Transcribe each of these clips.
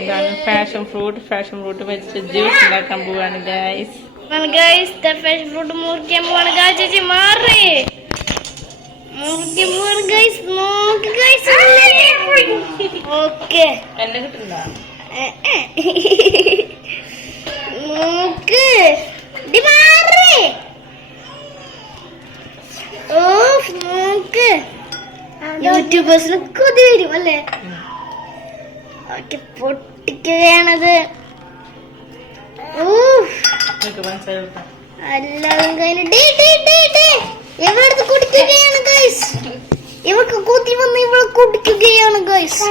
ഇതാണ് passion fruit വെച്ച് juice ഉണ്ടാക്കാൻ പോവാണ് ഗൈസ്. പാഷൻ ഫ്രൂട്ട് മുറിക്കാൻ പോവാണ് ചേച്ചി മാറി മുറിക്കാൻ പോവാണ് ഗൈസ്. നോക്ക് ഗൈസ്. ഓക്കെ എല്ലാം കിട്ടുന്ന നോക്ക് നോക്ക് യൂട്യൂബേഴ്സിന് കൊതി വരും അല്ലേ? ഓക്കെ പൊട്ടിക്കുകയാണത്. എല്ലാവരും ഇവളടുത്ത് കുടിക്കുകയാണ് ഗൈസ്. ഇവൾക്ക് കൊതി വന്ന് ഇവളെ കുടിക്കുകയാണ് ഗൈസ്.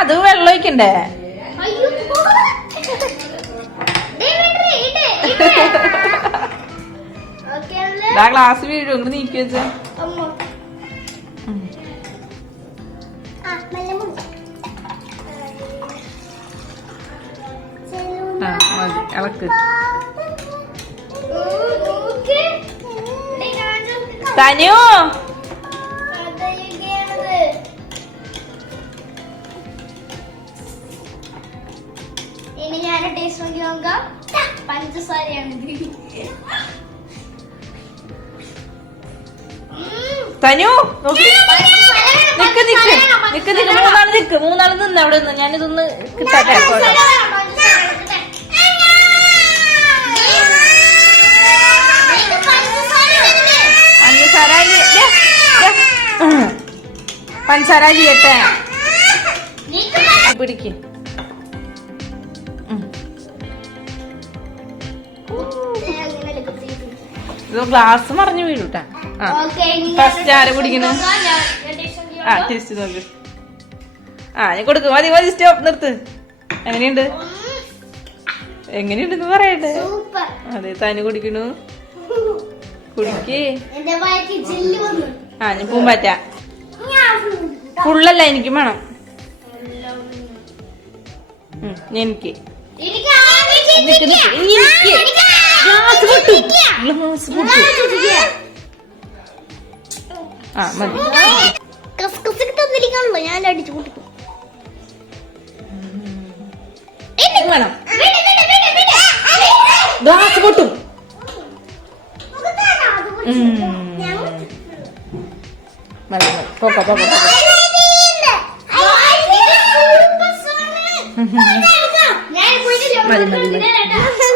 അത് വെള്ളം ഒഴിക്കണ്ടേ? ഗ്ലാസ് വീഴും. ഇങ്ങോട്ട് നീക്കി വെച്ച ഇളക്ക്. തനു ഇനി ഞാൻ ടേസ്റ്റ് നോക്കി നോക്കാം. പഞ്ചസാരയാണിത്. തനു മൂന്നാള് നിന്ന് അവിടെ നിന്ന് ഞാനിതൊന്ന് കിട്ടാട്ടെ. പഞ്ചസാര ചെയ്യട്ടെ. പിടിക്ക്. ഇത് ഗ്ലാസ് മറിഞ്ഞു വീഴൂട്ടാ. ഫസ്റ്റ് ആരെ കുടിക്കുന്നു? ടേസ്റ്റ് നോക്ക്. ഞാൻ കൊടുക്കും. മതി മതി സ്റ്റോപ്പ് നിർത്ത്. എങ്ങനെയുണ്ടെന്ന് പറയട്ടെ. അതെ തനു കുടിക്കണു. കുടിക്ക്. ഞാൻ പൂമ്പാറ്റ ഫുള്ളല്ല എനിക്കും വേണം. എനിക്ക് ഗ്ലാസ് പൊട്ടു. മതി. തന്നിരിക്കാണല്ലോ ഞാൻ അടിച്ചു കുടിക്കും. വേണം ഗ്ലാസ് പൊട്ടും. പോക്ക പോക്ക മതി മതി മതി.